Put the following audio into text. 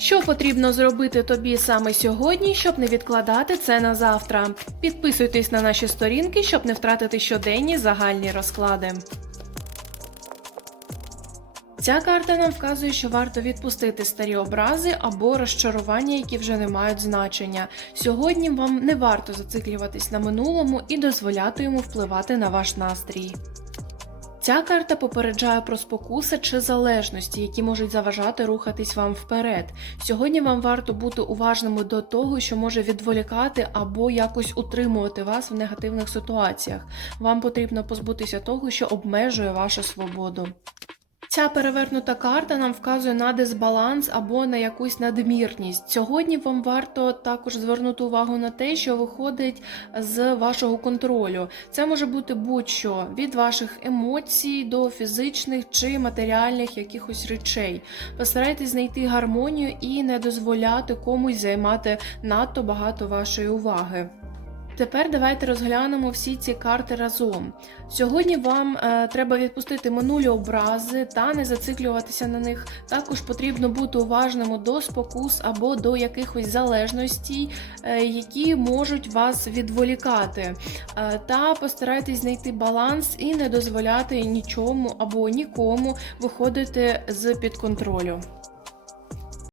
Що потрібно зробити тобі саме сьогодні, щоб не відкладати це на завтра? Підписуйтесь на наші сторінки, щоб не втратити щоденні загальні розклади. Ця карта нам вказує, що варто відпустити старі образи або розчарування, які вже не мають значення. Сьогодні вам не варто зациклюватись на минулому і дозволяти йому впливати на ваш настрій. Ця карта попереджає про спокуси чи залежності, які можуть заважати рухатись вам вперед. Сьогодні вам варто бути уважними до того, що може відволікати або якось утримувати вас в негативних ситуаціях. Вам потрібно позбутися того, що обмежує вашу свободу. Ця перевернута карта нам вказує на дисбаланс або на якусь надмірність. Сьогодні вам варто також звернути увагу на те, що виходить з вашого контролю. Це може бути будь-що від ваших емоцій до фізичних чи матеріальних якихось речей. Постарайтесь знайти гармонію і не дозволяти комусь займати надто багато вашої уваги. Тепер давайте розглянемо всі ці карти разом. Сьогодні вам е, треба відпустити минулі образи та не зациклюватися на них. Також потрібно бути уважними до спокус або до якихось залежностей, е, які можуть вас відволікати. Е, та постарайтесь знайти баланс і не дозволяти нічому або нікому виходити з під контролю.